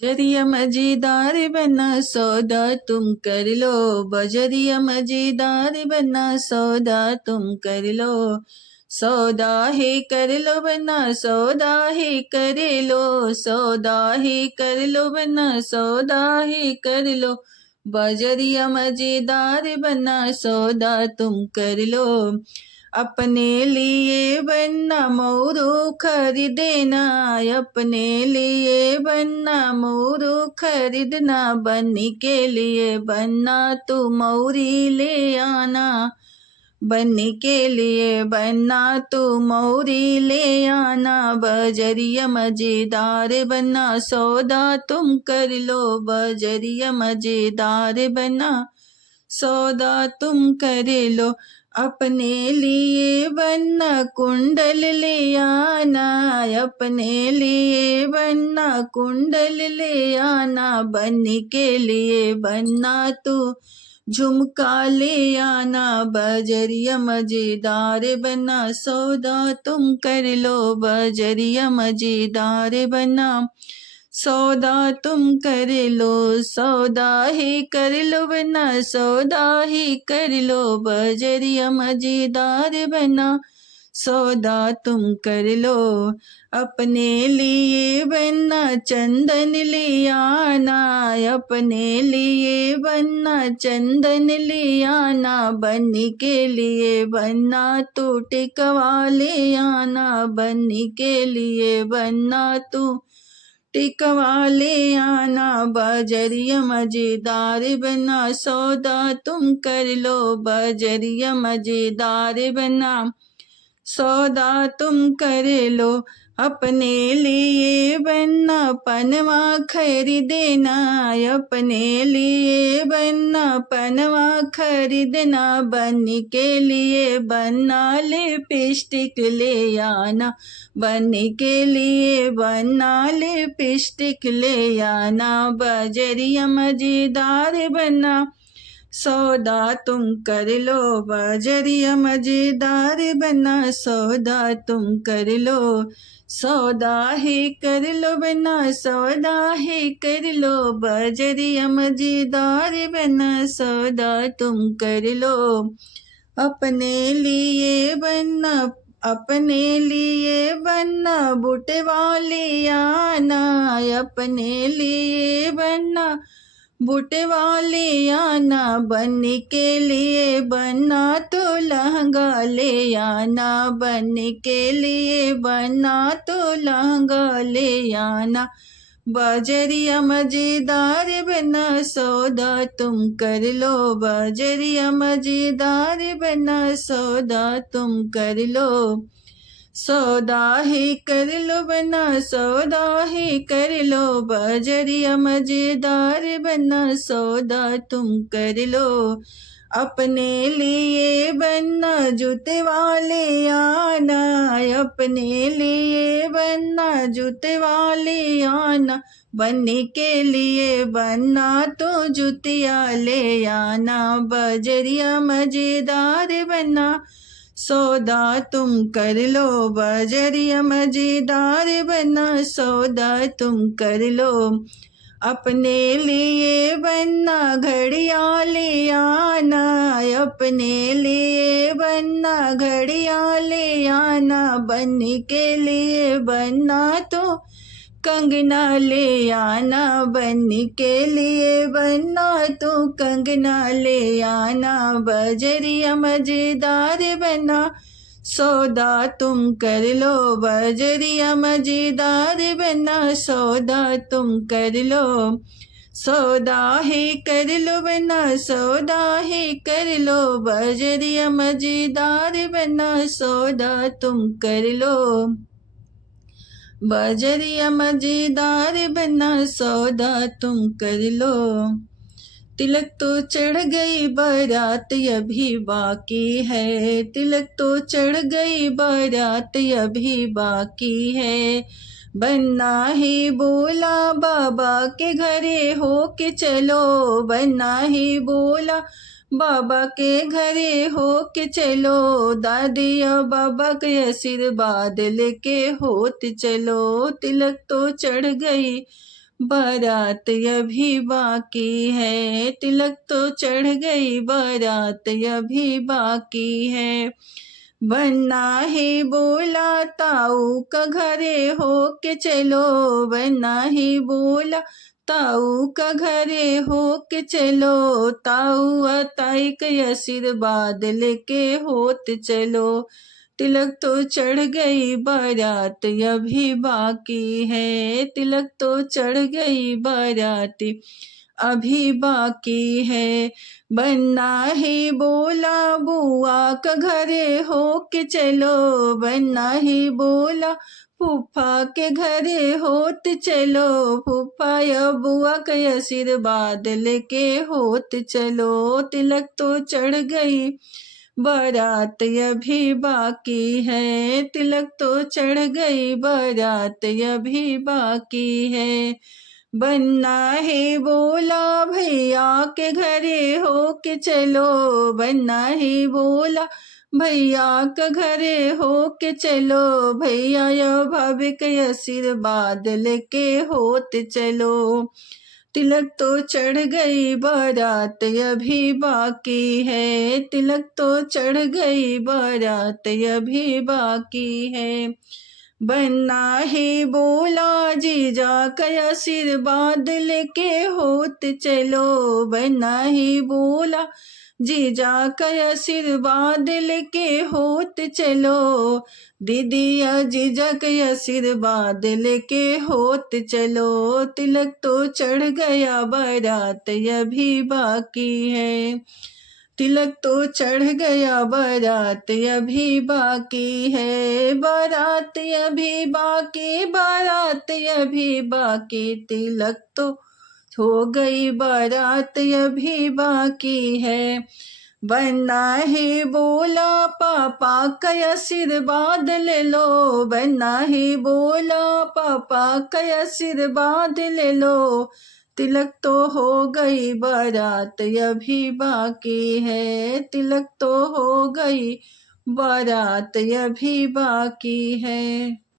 बजरिया मजेदार बना सौदा तुम कर लो, बजरिया मजेदार बना सौदा तुम कर लो, सौदा ही कर लो बना सौदा ही कर लो, सौदा ही कर लो बना सौदा ही कर लो, बजरिया मजेदार बना सौदा तुम कर लो। अपने लिए बनना मोरू खरीदना, अपने लिए बनना मोरू खरीदना, बन्नी के लिए बनना तू मौरी ले आना, बन्नी के लिए बनना तू मौरी ले आना, बजरिया मजेदार बना सौदा तुम कर लो, बजरिया मजेदार बना सौदा तुम कर लो। अपने लिए बनना कुंडल ले आना, अपने लिए बनना कुंडल ले आना, बन्नी के लिए बनना तू झुमका ले आना, बजरिया मजेदार बना सौदा तुम कर लो, बजरिया मजेदार बना सौदा तुम कर लो, सौदा ही कर लो बना सौदा ही कर लो, बजरिया मजेदार बना सौदा तुम कर लो। अपने लिए बनना चंदन ले आना, अपने लिए बनना चंदन ले आना, बन्नी के लिए बनना तू टिकवा ले आना, बन्नी के लिए बनना तू टिकवा ले आना, बजरिया मजेदार बना सौदा तुम कर लो, बजरिया मजेदार बना सौदा तुम कर लो। अपने लिए बनना पनवा खरीदना, अपने लिए बनना पनवा खरीदना, बन्नी के लिए बनना लिपस्टिक ले आना, बन्नी के लिए बनना लिपस्टिक ले आना, बजरिया मजेदार बना सौदा तुम कर लो, बजरिया मजेदार बना सौदा तुम कर लो, सौदा ही कर लो बना सौदा ही कर लो, बजरिया मजेदार बना सौदा तुम कर लो। अपने लिए बनना अपने लिए बनना बूटे वाले आना, अपने लिए बनना बूटे वाले आना, बन्नी के लिए बनना तो लहंगा ले आना, बन्नी के लिए बनना तो लहंगा ले आना, बजरिया मजेदार बना सौदा तुम कर लो, बजरिया मजेदार बना सौदा तुम कर लो, सौदा ही कर लो बना सौदा ही कर लो, बजरिया मजेदार बना सौदा तुम कर लो। अपने लिए बनना जूते वाले आना, अपने लिए बनना जूते वाले आना, बन्नी के लिए बनना तो जुतिया ले आना, बजरिया मजेदार बना सौदा तुम कर लो, बजरिया मजेदार बना सौदा तुम कर लो। अपने लिए बनना घड़ियाले आना, अपने लिए बनना घड़ियाले आना, बन्नी के लिए बनना तो कंगना ले आना, बन्नी के लिए बनना तो कंगना ले आना, बजरिया मजेदार बना सौदा तुम कर लो, बजरिया मजेदार बना सौदा तुम कर लो, सौदा ही कर लो बना सौदा ही कर लो, बजरिया मजेदार बना सौदा तुम कर लो, बजरिया मजेदार बना सौदा तुम कर लो। तिलक तो चढ़ गई बारात अभी बाकी है, तिलक तो चढ़ गई बारात अभी बाकी है, बन्ना ही बोला बाबा के घरे हो के चलो, बन्ना ही बोला बाबा के घरे हो के चलो, दादी और बाबा के आशीर्वाद लेके होत चलो, तिलक तो चढ़ गई बारात अभी बाकी है। तिलक तो चढ़ गई बारात अभी बाकी है। बन्ना ही बोला ताऊ का घरे हो के चलो, बन्ना ही बोला ताऊ का घरे हो के चलो, ताऊ अताई के आशीर्वाद लेके होत चलो। तिलक तो चढ़ गई बारात अभी बाकी है। तिलक तो चढ़ गई बारात अभी बाकी है। बन्ना ही बोला बुआ का घरे हो के चलो, बन्ना ही बोला फूफा के घरे होत चलो, फूफा या बुआ का आशीर्वाद लेके होत चलो। तिलक तो चढ़ गई बारात अभी बाकी है। तिलक तो चढ़ गई बारात अभी बाकी है। बन्ना ही बोला भैया के घरे हो के चलो, बन्ना ही बोला भैया का घरे हो के चलो, भैया या भाभी के आशीर्वाद लेके होत चलो। तिलक तो चढ़ गई बारात अभी बाकी है। तिलक तो चढ़ गई बारात अभी बाकी है। बन्ना ही बोला जीजा का आशीर्वाद लेके होत चलो, बन्ना ही बोला जीजा का आशीर्वाद लेके होत चलो। दीदी या जीजा का आशीर्वाद लेके होत चलो। तिलक तो चढ़ गया बारात अभी बाकी है। तिलक तो चढ़ गया बारात अभी बाकी है। बारात अभी बाकी, बारात अभी बाकी, तिलक तो हो गई बारात अभी बाकी है। बन्ना ही बोला पापा का आशीर्वाद ले लो, बन्ना ही बोला पापा का आशीर्वाद ले लो। तिलक तो हो गई बारात अभी बाकी है। तिलक तो हो गई बारात अभी बाकी है।